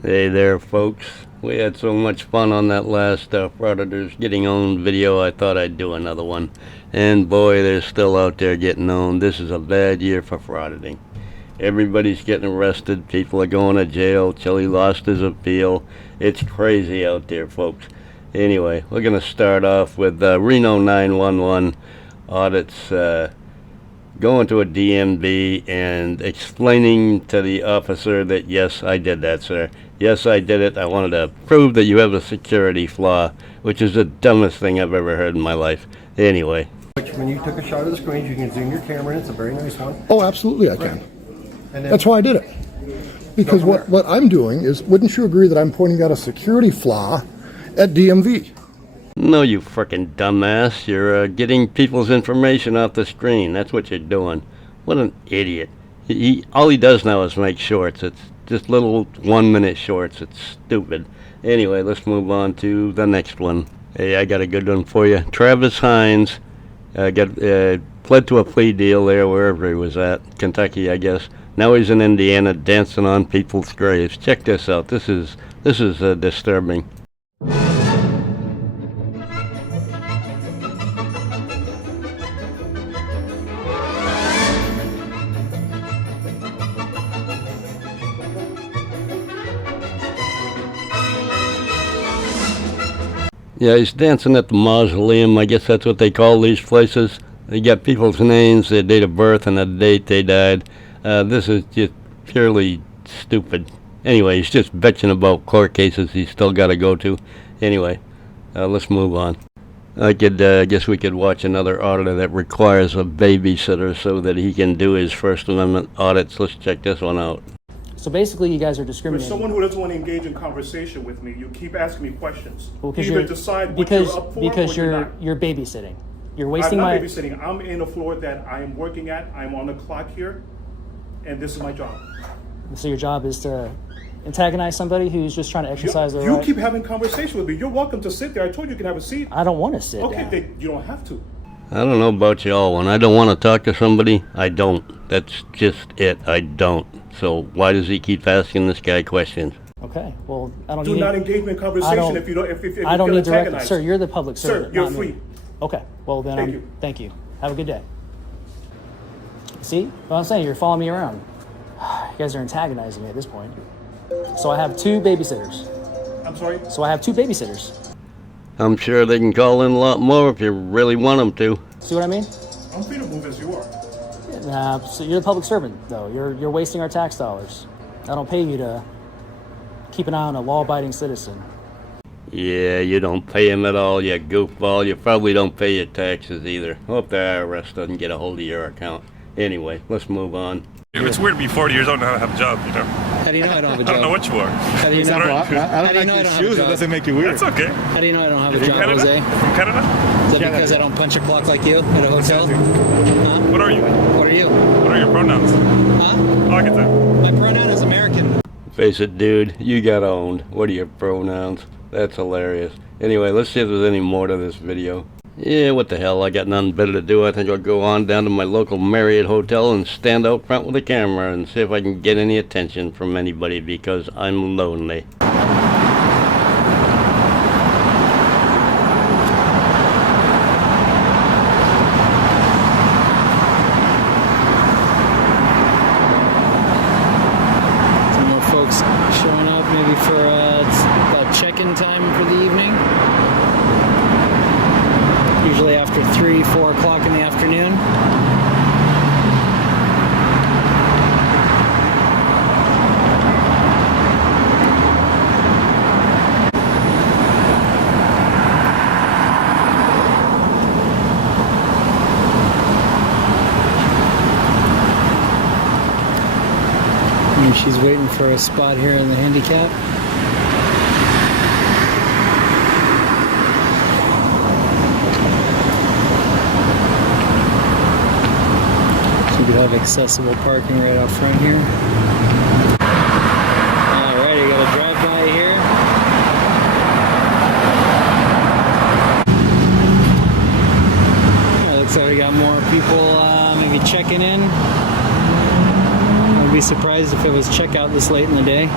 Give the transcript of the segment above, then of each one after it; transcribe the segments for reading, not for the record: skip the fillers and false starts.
Hey there, folks. We had so much fun on that last Frauditors getting owned video, I thought I'd do another one. And boy, they're still out there getting owned. This is a bad year for frauditing. Everybody's getting arrested. People are going to jail. Chili lost his appeal. It's crazy out there, folks. Anyway, we're going to start off with Reno 911 audits. Going to a DMV and explaining to the officer that, yes, I did that, sir. Yes, I did it. I wanted to prove that you have a security flaw, which is the dumbest thing I've ever heard in my life. Anyway. When you took a shot of the screens, you can zoom your camera in. It's a very nice one. Oh, absolutely I can. And then, that's why I did it. Because what I'm doing is, wouldn't you agree that I'm pointing out a security flaw at DMV? No, you frickin' dumbass. You're getting people's information off the screen. That's what you're doing. What an idiot. All he does now is make shorts. It's just little 1-minute shorts. It's stupid. Anyway, let's move on to the next one. Hey, I got a good one for you. Travis Hines pled to a plea deal there wherever he was at. Kentucky, I guess. Now he's in Indiana dancing on people's graves. Check this out. This is disturbing. Yeah, he's dancing at the mausoleum. I guess that's what they call these places. They got people's names, their date of birth, and the date they died. This is just purely stupid. Anyway, he's just bitching about court cases he's still got to go to. Anyway, let's move on. I guess we could watch another auditor that requires a babysitter so that he can do his First Amendment audits. Let's check this one out. So basically, you guys are For discriminating. someone who doesn't want to engage in conversation with me, you keep asking me questions. Well, Either decide what you're up for because or you're not. you're babysitting. You're I'm wasting not my. babysitting. I'm in a floor that I am working at. I'm on the clock here, and this is my job. So your job is to antagonize somebody who's just trying to exercise their You right. keep having conversation with me. You're welcome to sit there. I told you you can have a seat. I don't want to sit Okay, down. then you don't have to. I don't know about y'all. When I don't want to talk to somebody, I don't. That's just it. I don't. So why does he keep asking this guy questions? Okay. Well, I don't Do need. not engage me in conversation if you don't. If I don't feel need direct. antagonized. Sir, you're the public servant. Sir, you're not free. Me. Okay. Well, then Thank you. Thank you. Have a good day. See what I'm saying? You're following me around. You guys are antagonizing me at this point. So I have two babysitters. I'm sorry. So I have two babysitters. I'm sure they can call in a lot more if you really want them to. See what I mean? I'm free to move as you are. So you're the public servant, though. You're wasting our tax dollars. I don't pay you to keep an eye on a law-abiding citizen. Yeah, you don't pay him at all, you goofball. You probably don't pay your taxes either. Hope the IRS doesn't get a hold of your account. Anyway, let's move on. It's weird to be 40 years old and not have a job, you know? How do you know I don't have a I job? don't know what you are. How do you know? Sorry. How do you know I don't have a job? doesn't make you weird. That's okay. How do you know I don't have a From job, Canada? Jose? From Canada? Is that because I don't punch a clock like you at a hotel? Huh? What are you? What are you? What are your pronouns? Huh? Oh, I get that. My pronoun is American. Face it, dude, you got owned. What are your pronouns? That's hilarious. Anyway, let's see if there's any more to this video. Yeah, what the hell, I got nothing better to do. I think I'll go on down to my local Marriott hotel and stand out front with a camera and see if I can get any attention from anybody because I'm lonely. Some more folks showing up maybe for about check-in time for the evening. Usually after 3, 4 o'clock in the afternoon. And she's waiting for a spot here in the handicap. So you could have accessible parking right out front here. Alright, you got a drive-by here. Looks like we got more people maybe checking in. Maybe be surprised if it was checkout this late in the day.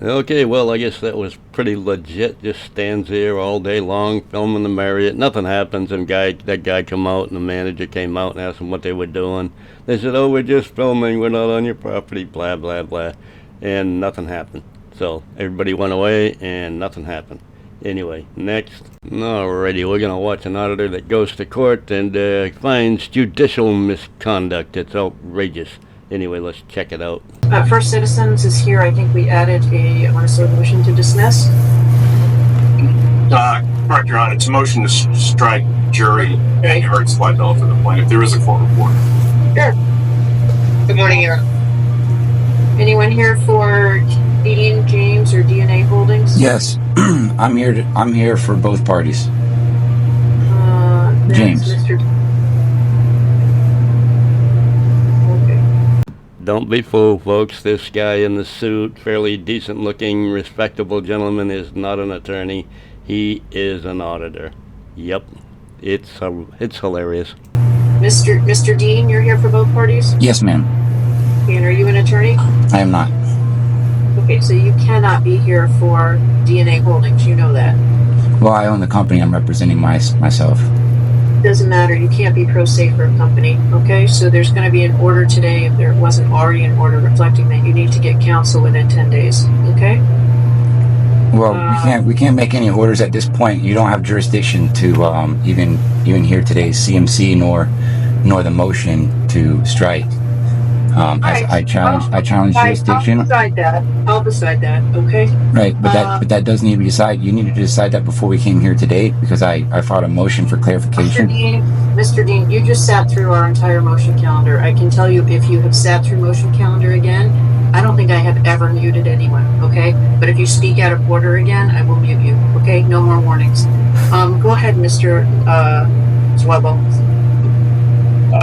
Okay, well, I guess that was pretty legit. Just stands here all day long, filming the Marriott. Nothing happens, and that guy come out, and the manager came out and asked them what they were doing. They said, "Oh, we're just filming. We're not on your property." Blah blah blah, and nothing happened. So everybody went away, and nothing happened. Anyway, next. Alrighty, we're gonna watch an auditor that goes to court and finds judicial misconduct. It's outrageous. Anyway, let's check it out. First Citizens is here. I think we added a motion to dismiss. Correct, Your Honor. It's a motion to strike jury and you heard slide bill for the plaintiff. There is a court report. Sure. Good morning, Your Honor. Anyone here for Dean, James, or DNA Holdings? Yes, I'm here for both parties. James. Mr. Don't be fooled, folks. This guy in the suit, fairly decent-looking, respectable gentleman, is not an attorney. He is an auditor. Yep, it's hilarious. Mr. Dean, you're here for both parties? Yes, ma'am. And are you an attorney? I am not. Okay, so you cannot be here for DNA Holdings. You know that. Well, I own the company. I'm representing myself. Doesn't matter. You can't be pro se for a company. Okay, so there's going to be an order today if there wasn't already an order reflecting that you need to get counsel within 10 days. Okay. Well, we can't make any orders at this point. You don't have jurisdiction to even hear today's CMC nor the motion to strike. I challenge jurisdiction. I'll decide that. Okay. Right, but that does need to be decided. You needed to decide that before we came here today because I filed a motion for clarification. Mr. Dean, you just sat through our entire motion calendar. I can tell you if you have sat through motion calendar again, I don't think I have ever muted anyone. Okay, but if you speak out of order again, I will mute you. Okay, no more warnings. Go ahead, Mr. Zwebo.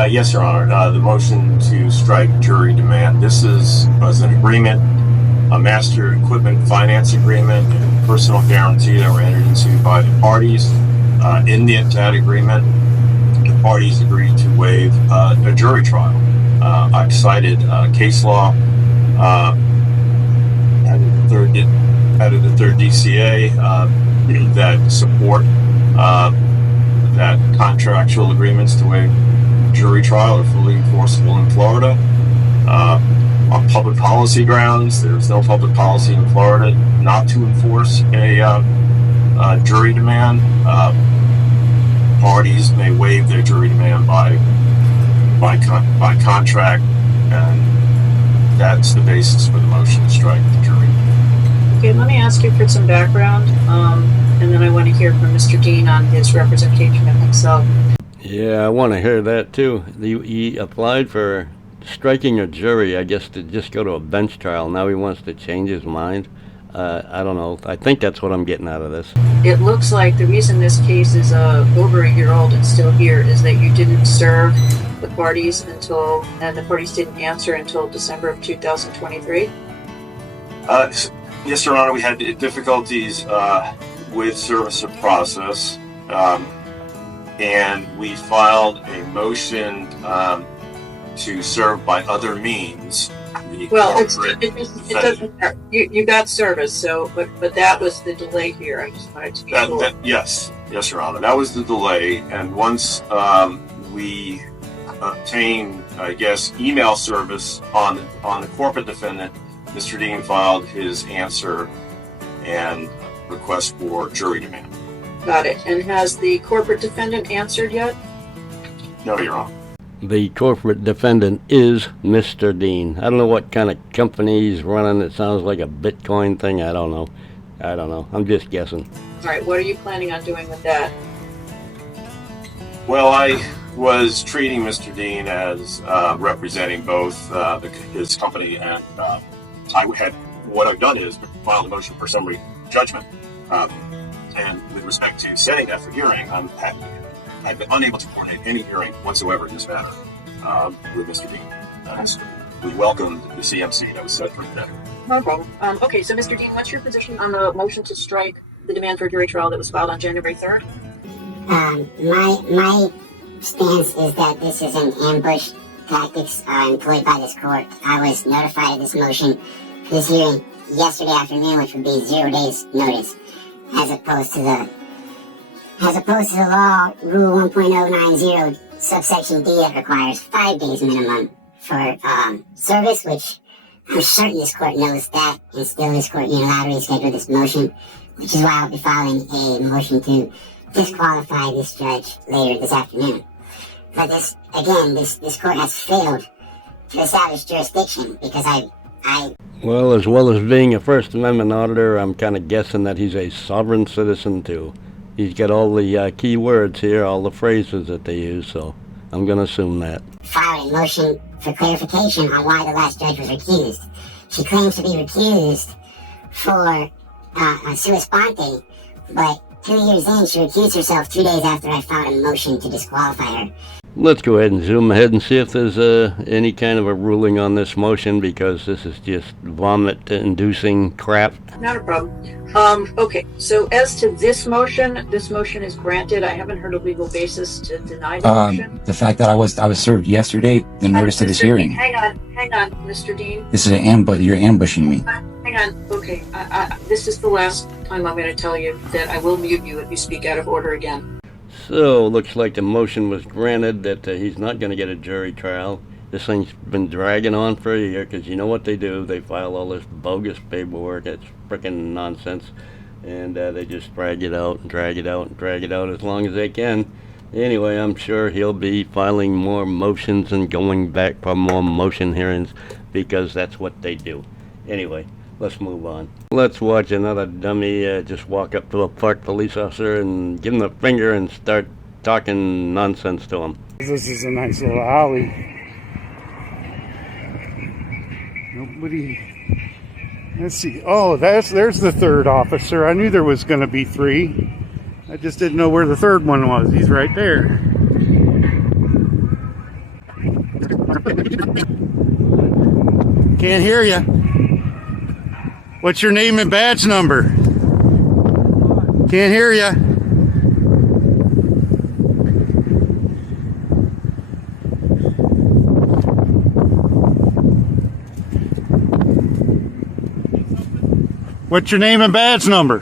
Yes, Your Honor. The motion to strike jury demand. This was an agreement, a master equipment finance agreement, and personal guarantee that were entered into by the parties. In that agreement, the parties agreed to waive a jury trial. I've cited case law out of the third DCA that support that contractual agreements to waive jury trial are fully enforceable in Florida. On public policy grounds, there's no public policy in Florida not to enforce a jury demand. Parties may waive their jury demand by contract, and that's the basis for the motion to strike the jury. Okay, let me ask you for some background, and then I want to hear from Mr. Dean on his representation of himself. Yeah, I want to hear that too. He applied for striking a jury, I guess, to just go to a bench trial. Now he wants to change his mind. I don't know. I think that's what I'm getting out of this. It looks like the reason this case is over a year old and still here is that you didn't serve the parties and the parties didn't answer until December of 2023. Yes, Your Honor, we had difficulties with service of process. And we filed a motion to serve by other means. Well, it doesn't matter. You got service, so but that was the delay here. I just wanted to be sure. Yes, Your Honor, that was the delay. And once we obtained, I guess, email service on the corporate defendant, Mr. Dean filed his answer and request for jury demand. Got it. And has the corporate defendant answered yet? No, Your Honor. The corporate defendant is Mr. Dean. I don't know what kind of company he's running. It sounds like a Bitcoin thing. I don't know. I'm just guessing. All right. What are you planning on doing with that? Well, I was treating Mr. Dean as representing both his company and what I've done is filed a motion for summary judgment. And with respect to setting that for hearing, I've been unable to coordinate any hearing whatsoever in this matter with Mr. Dean. We welcomed the CMC that was set for today. No problem. Okay, so Mr. Dean, what's your position on the motion to strike the demand for a jury trial that was filed on January 3rd? My stance is that this is an ambush tactics are employed by this court. I was notified of this motion for this hearing yesterday afternoon, which would be 0 days notice, as opposed to the law, Rule 1.090, subsection D, that requires 5 days minimum for service, which I'm certain this court knows that, and still this court unilaterally scheduled this motion, which is why I'll be filing a motion to disqualify this judge later this afternoon. But this court has failed to establish jurisdiction because Well, as well as being a First Amendment auditor, I'm kind of guessing that he's a sovereign citizen too. He's got all the key words here, all the phrases that they use, so I'm going to assume that. Filed a motion for clarification on why the last judge was recused. She claims to be recused for sua sponte, but 2 years in, she recused herself 2 days after I filed a motion to disqualify her. Let's go ahead and zoom ahead and see if there's any kind of a ruling on this motion, because this is just vomit-inducing crap. Not a problem. Okay, so as to this motion is granted. I haven't heard a legal basis to deny the motion. The fact that I was served yesterday the notice to this hearing. Hang on, Mr. Dean. This is an ambush. You're ambushing me. Hang on. Okay, this is the last time I'm going to tell you that I will mute you if you speak out of order again. So, looks like the motion was granted that he's not going to get a jury trial. This thing's been dragging on for a year, because you know what they do. They file all this bogus paperwork. It's frickin' nonsense. And they just drag it out and drag it out and drag it out as long as they can. Anyway, I'm sure he'll be filing more motions and going back for more motion hearings, because that's what they do. Anyway, let's move on. Let's watch another dummy just walk up to a parked police officer and give him the finger and start talking nonsense to him. This is a nice little alley. Nobody. Let's see. Oh, there's the third officer. I knew there was going to be 3. I just didn't know where the third one was. He's right there. Can't hear you. What's your name and badge number? Can't hear you. What's your name and badge number?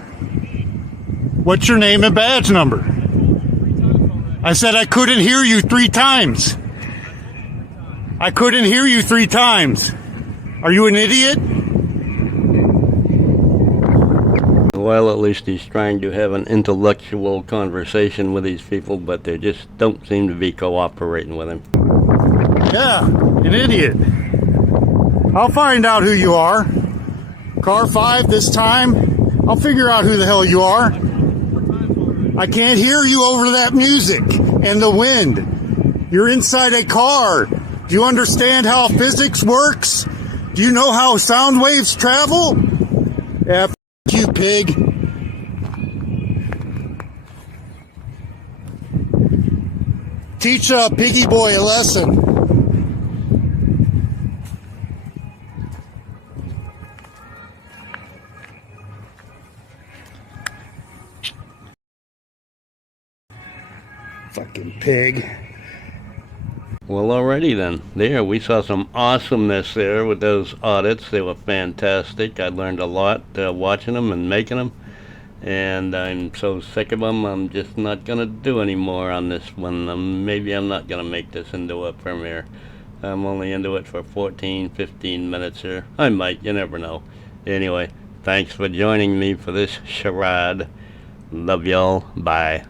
What's your name and badge number? I said I couldn't hear you 3 times. I couldn't hear you 3 times. Are you an idiot? Well, at least he's trying to have an intellectual conversation with these people, but they just don't seem to be cooperating with him. Yeah, an idiot. I'll find out who you are. Car 5 this time. I'll figure out who the hell you are. I can't hear you over that music and the wind. You're inside a car. Do you understand how physics works? Do you know how sound waves travel? Yeah, f*** you, pig. Teach a piggy boy a lesson. Fucking pig. Well, alrighty then. There, we saw some awesomeness there with those audits. They were fantastic. I learned a lot watching them and making them. And I'm so sick of them, I'm just not going to do any more on this one. Maybe I'm not going to make this into a premiere. I'm only into it for 14, 15 minutes here. I might, you never know. Anyway, thanks for joining me for this charade. Love y'all. Bye.